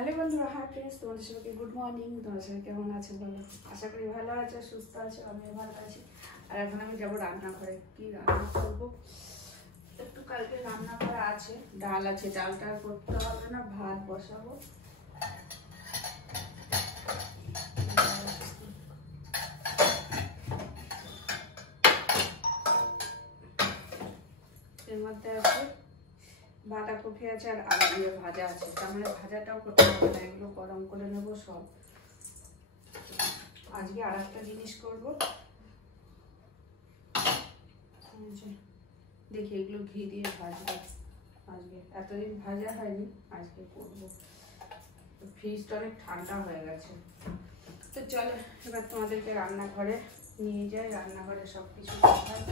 Hello বন্ধুরা, hi friends, তোমাদের সবাইকে গুড মর্নিং। তোমাদের সবাই কেমন আছো বলো? আশা করি ভালো আছো, সুস্থ আছো, আমিও ভালো আছি। আর এখন আমি যাবো রান্নাঘরে। কি রান্না করবো একটু, কালকে রান্না করা আছে, ডাল আছে, ডালটা করতে হবে না, ভাত বসাবো। এর মধ্যে আছে বাঁধাকপি আছে আর আলু দিয়ে ভাজা আছে, তার মানে ভাজাটাও করতে হবে না, এগুলো গরম করে নেবো সব। আজকে আর একটা জিনিস করবো, দেখি এগুলো ঘি দিয়ে ভাজবো আজকে। এতদিন ভাজা হয়নি, আজকে করবো। ফ্রিজটা অনেক ঠান্ডা হয়ে গেছে। তো চলো এবার তোমাদেরকে রান্নাঘরে নিয়ে যাই, রান্নাঘরে সব কিছু দেখাই।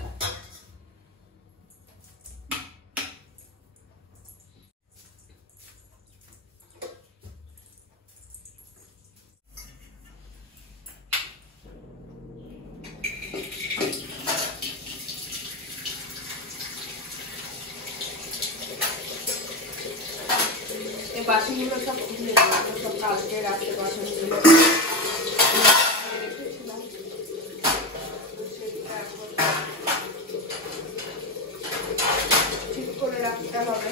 বাসনগুলো সব খুলে সব কালকে রাতে বাসনগুলো রেখেছিলাম, সেগুলো এখন ঠিক করে রাখতে হবে।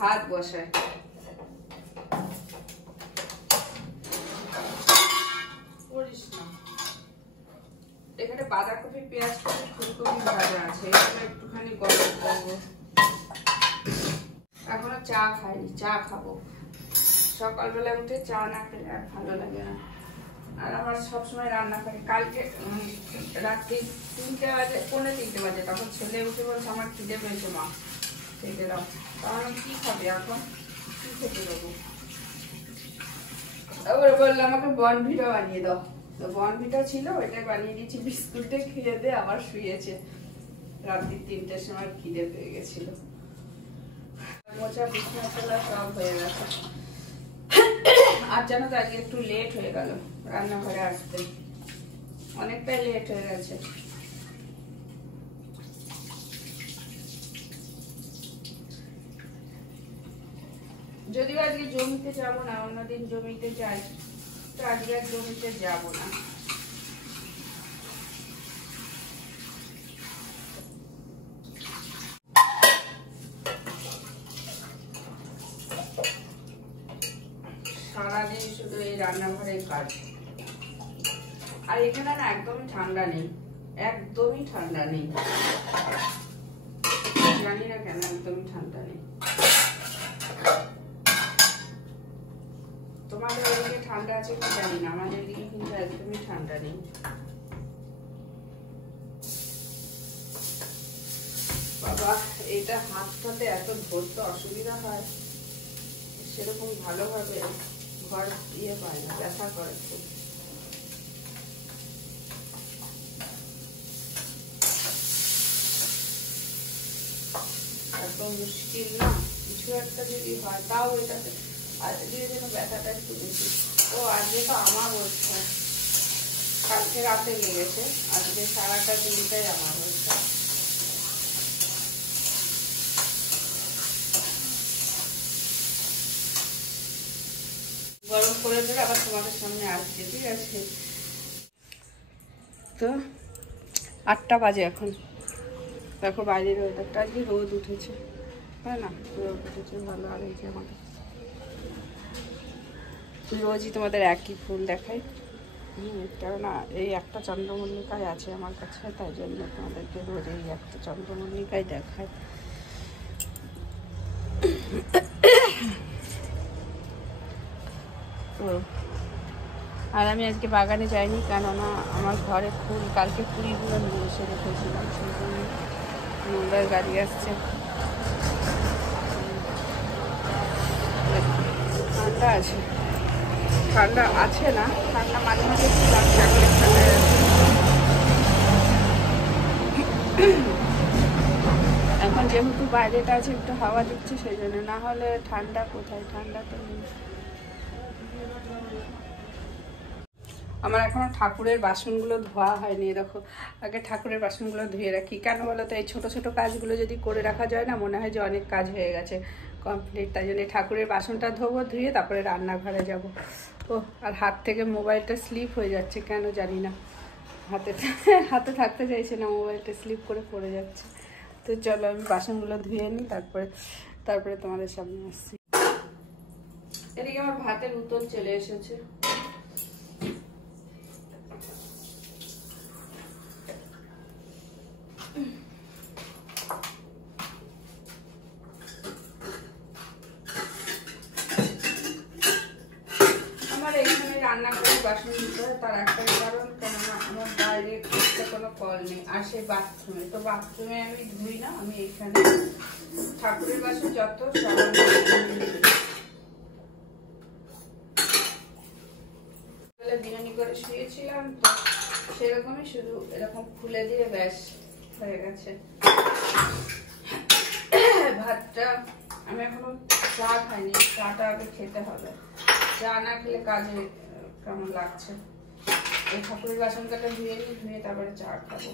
ভাত বসায় করিস না। এখানে বাঁধাকপি, পেঁয়াজ কপি, ফুলকপি ভাজা আছে, এগুলো একটুখানি গরম করবো। এখনো চা খাইনি, চা খাবো। সকালবেলা উঠে চা না খেলে আর ভালো লাগে না। আর আমার সবসময় রান্না করি। কালকে রাত্রি 3টে বাজে, 3:45 বাজে, তখন ছেলে উঠে বলছে আমার খিদে পেয়েছে মা, খেতে দাও। তাহলে কি খাবে এখন, কি খেতে দেবো? তারপরে বললো আমাকে বর্নভিটা বানিয়ে দাও। তো বর্নভিটা ছিল, ওইটাই বানিয়ে দিয়েছি, বিস্কুটে খেয়ে দিয়ে আবার শুয়েছে। রাত্রি 3টের সময় খিদে পেয়ে গেছিল। মোচা বিছনা তোলা সব হয়ে গেছে। আর জানো তো আজকে একটু লেট হয়ে গেল রান্নাঘরে আসতে, অনেকটাই লেট হয়ে গেছে। যদিও আজকে জমিতে যাব না, অন্যদিন জমিতে যাই, তো আজকে আর জমিতে যাব না। সারাদিন শুধু এই রান্নাঘরের কাজ। আর এখানে না একদমই ঠান্ডা নেই, একদমই ঠান্ডা নেই, জানি না কেন একদমই ঠান্ডা নেই। তোমাদের ওদিকে ঠান্ডা আছে কি জানি না, আমাদের দিকে কিন্তু একদমই ঠান্ডা নেই। বাবা, এটা হাতটাতে এত ধরতে অসুবিধা হয়, সেরকম ভালোভাবে ঘর ইয়ে পায় না, ব্যথা করে খুব। এত মুশকিল না, কিছু একটা যদি হয় তাও এটাতে আজকে যেন ব্যথাটা একটু বেশি। ও আজকে তো আমার হচ্ছে, কালকে রাতে লেগেছে, আজকে সারাটা দিনটাই আমার হচ্ছে। গরম করে দিলে আবার তোমাদের সামনে আসছে, ঠিক আছে? তো 8টা বাজে এখন, দেখো বাইরের ওয়েদারটা, আজকে রোদ উঠেছে, তাই না? রোদ উঠেছে ভালো। আর এই যে আমাদের রোজই তোমাদের একই ফুল দেখাই, কেননা এই একটা চন্দ্রমল্লিকায় আছে আমার কাছে, তাই জন্য তোমাদেরকে রোজ এই একটা চন্দ্রমল্লিকায় দেখায়। তো আর আমি আজকে বাগানে যাইনি, কেননা আমার ঘরে ফুল, কালকে ফুলগুলো নিয়ে এসে রেখেছিলাম, সেই জন্য নোংরার গাড়ি আসছে, ঠান্ডা আছে, ঠান্ডা আছে না, ঠান্ডা মাঝে মাঝে একটু লাগছে, এখন ঠান্ডা আছে। এখন যেহেতু বাইরেটা আছে একটু হাওয়া দিচ্ছে সেই জন্য, না হলে ঠান্ডা কোথায়, ঠান্ডা তো নেই। আমার এখনো ঠাকুরের বাসনগুলো ধোয়া হয়নি, দেখো আগে ঠাকুরের বাসনগুলো ধুয়ে রাখি। কেন বলো তো, এই ছোটো ছোটো কাজগুলো যদি করে রাখা যায় না, মনে হয় যে অনেক কাজ হয়ে গেছে কমপ্লিট। তাই জন্য ঠাকুরের বাসনটা ধোবো, ধুয়ে তারপরে রান্নাঘরে যাব। ও আর হাত থেকে মোবাইলটা স্লিপ হয়ে যাচ্ছে কেন জানি না, হাতে হাতে থাকতে চাইছে না, মোবাইলটা স্লিপ করে পড়ে যাচ্ছে। তো চলো আমি বাসনগুলো ধুয়ে নিই, তারপরে তোমাদের সামনে আসছি। এদিকে আমার ভাতের উতল চলে এসেছে। আমার এখানে রান্না করে বাসন দিতে হয়, তার একটাই কারণ, কেননা আমার বাইরে কোনো কল নেই, আর সেই বাথরুমে, তো বাথরুমে আমি ধুই না, আমি এইখানে ঠাকুরের বাসন যত সব বিরিয়ানি করে শুয়েছিলাম, তো সেরকমই শুধু এরকম খুলে দিয়ে ব্যাস হয়ে গেছে। ভাতটা আমি এখনো চা খাইনি, চাটা আগে খেতে হবে, চা না খেলে কাজে কেমন লাগছে। এই ঠাকুরের বাসন কাটা ধুয়ে নিই, ধুয়ে তারপরে চা খাবো।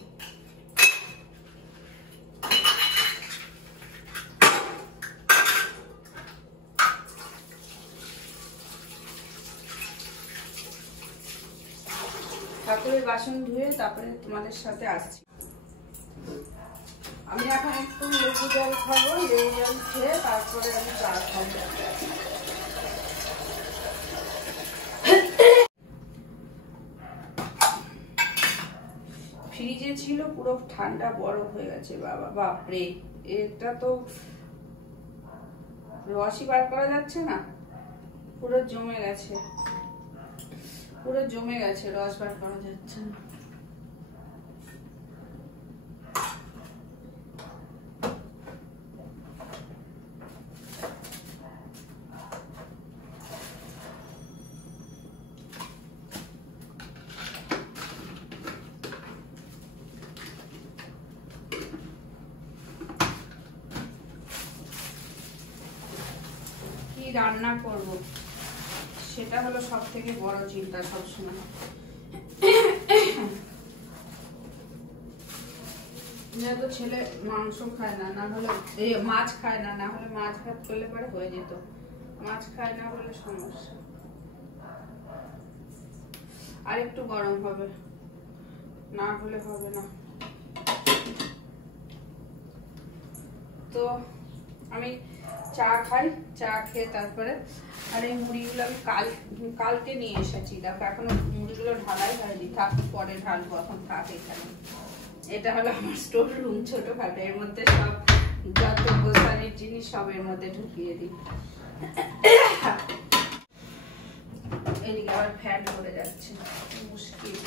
ঠাকুরের বাসন ধুয়ে তারপরে তোমাদের সাথে আসছি। আমি এখন একটু লেবু জল খাবো, লেবু জল খেয়ে তারপরে আমি চা খাবো। ফ্রিজে ছিল পুরো ঠান্ডা বরফ হয়ে গেছে, বাবা বাপরে, এটা তো রসই বার করা যাচ্ছে না, পুরো জমে গেছে, পুরো জমে গেছে, রস বার করা যাচ্ছে না। রান্না করব সেটা হলো সব থেকে বড় চিন্তা সবসময়। যেহেতু ছেলে মাংস খায় না, না হলে মাছ খায় না, না হলে মাছ ভাত করলে পরে হয়ে যেত, মাছ খায় না বলে সমস্যা। আর একটু গরম হবে, না হলে হবে না। তো আমি চা খাই, চা খেয়ে তারপরে, আর এই মুড়িগুলো আমি কালকে নিয়ে এসেছি, দেখো এখনো মুড়িগুলো ঢালাই হয়নি, থাক পরে ঢালবো, এখন থাক এখানে। এটা হলো আমার স্টোর রুম, ছোটখাটো, এর মধ্যে সব যত গোছানির জিনিস সব এর মধ্যে ঢুকিয়ে দিই। এদিকে আবার ফ্যান পড়ে যাচ্ছে, মুশকিল।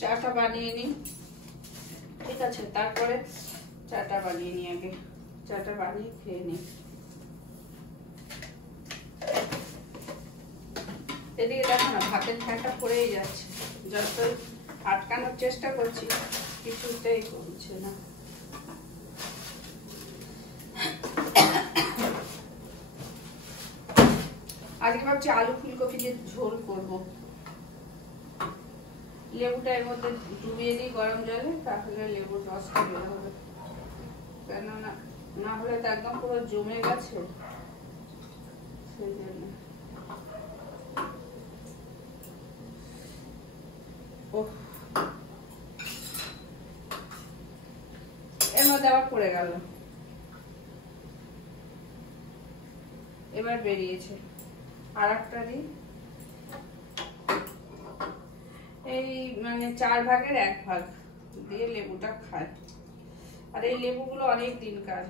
চাটা বানিয়ে নিই, ঠিক আছে, তারপরে চাটা বানিয়ে নিই, আগে চাটা বানিয়ে খেয়ে নিই। এদিকে দেখো না, ভাতের ফ্যানটা পড়েই যাচ্ছে, যতই আটকানোর চেষ্টা করছি কিছুতেই কমছে না। আজকে ভাবছি আলু ফুলকপি দিয়ে ঝোল করবো, লেবুটা এর মধ্যে ডুবিয়ে দিই গরম জলে, তাহলে লেবুর রসটা বের হবে, কেননা না হলে তো একদম পুরো জমে গেছে, সেই জন্য। এর মধ্যে আবার পড়ে গেল, এবার বেরিয়েছে, আর একটা দিই। এই মানে 4 ভাগের 1 ভাগ দিয়ে লেবুটা খায়, আর এই লেবুগুলো অনেক দিনকার,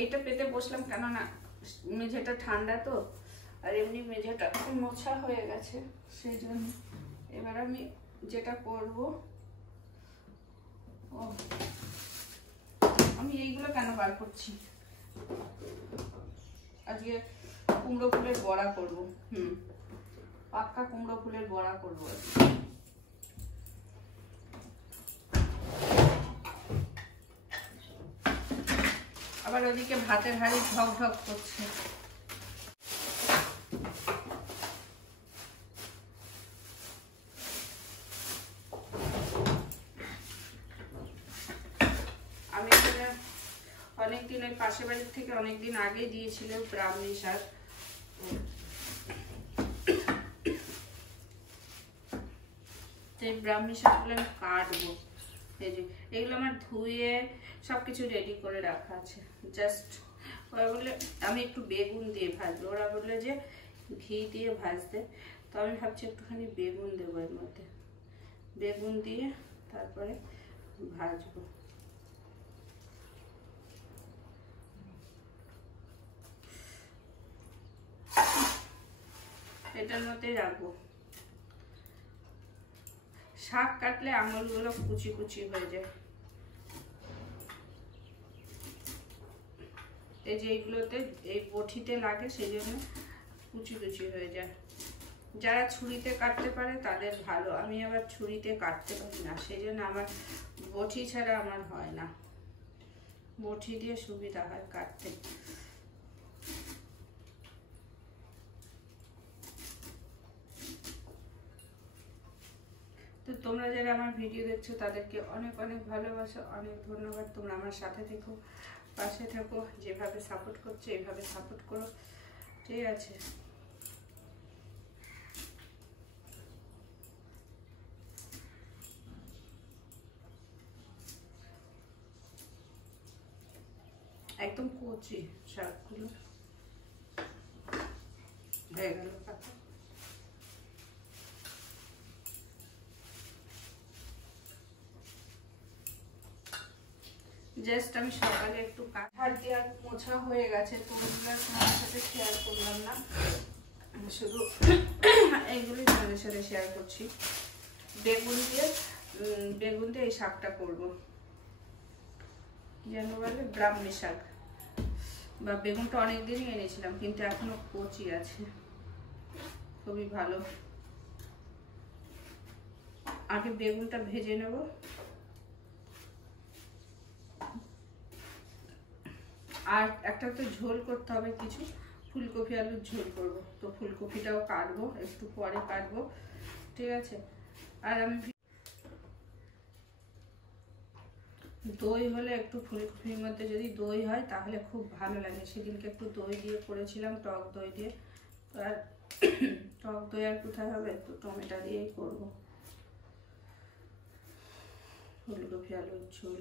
এইটা পেতে বসলাম, কেননা মেঝেটা ঠান্ডা তো, আর এমনি মেঝেটা মোছা হয়ে গেছে, সেই জন্য। এবার আমি যেটা করব, ও আমি এইগুলো কেন বার করছি, আজকে কুমড়ো ফুলের বড়া করব। পাক্কা কুমড়ো ফুলের বড়া করবো। আবার ওদিকে ভাতের হাঁড়ি ঢক ঢক করছে। আমি অনেকদিন ওই পাশের বাড়ির থেকে অনেকদিন আগে দিয়েছিল ব্রাহ্মী শাক, সেই ব্রাহ্মী শাকগুলো আমি কাটবো। এই যে এগুলো আমার ধুয়ে সবকিছু রেডি করে রাখা আছে, জাস্ট ওরা বললে আমি একটু বেগুন দিয়ে ভাজবো, ওরা বললে যে ঘি দিয়ে ভাজতে, তো আমি ভাবছি একটুখানি বেগুন দেবো এর মধ্যে, বেগুন দিয়ে তারপরে ভাজবো। এটার মধ্যেই রাখবো। শাক কাটলে আঙুলগুলো কুচি কুচি হয়ে যায়, এই যে এইগুলোতে এই বটিতে লাগে, সেই জন্য কুচি কুচি হয়ে যায়। যারা ছুরিতে কাটতে পারে তাদের ভালো, আমি আবার ছুরিতে কাটতে পারি না, সেই জন্য আমার বটি ছাড়া আমার হয় না, বটি দিয়ে সুবিধা হয় কাটতে। তো তোমরা যারা আমার ভিডিও দেখছো তাদেরকে অনেক অনেক ভালোবাসা, অনেক ধন্যবাদ। তোমরা আমার সাথে থেকো, পাশে থাকো, যেভাবে সাপোর্ট করছো এইভাবে সাপোর্ট করো, ঠিক আছে? একদম কচি শাকগুলো হয়ে গেল পাতা। জাস্ট আমি সকালে একটু কাঠার দিয়ে মোছা হয়ে গেছে, তো ওগুলো তোমার সাথে শেয়ার করলাম না, শুধু এইগুলোই তোমাদের সাথে শেয়ার করছি। বেগুন দিয়ে এই শাকটা করবো, কি যেন বলে, ব্রাহ্মী শাক। বা বেগুনটা অনেকদিনই এনেছিলাম, কিন্তু এখনো কচি আছে, খুবই ভালো। আগে বেগুনটা ভেজে নেব, আর একটা তো ঝোল করতে হবে কিছু, ফুলকপি আলুর ঝোল করব, তো ফুলকপিটাও কাটবো, একটু পরে কাটবো, ঠিক আছে? আর আমি দই হলে, একটু ফুলকপির মধ্যে যদি দই হয় তাহলে খুব ভালো লাগে। সেদিনকে একটু দই দিয়ে করেছিলাম, টক দই দিয়ে, আর টক দই আর কোথায় হবে, একটু টমেটো দিয়েই করবো ফুলকপি আলুর ঝোল।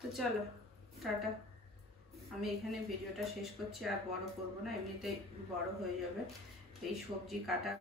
তো চলো টাটা, আমি এখানে ভিডিওটা শেষ করছি, আর বড় করবো না, এমনিতেই বড় হয়ে যাবে। এই সবজি কাটা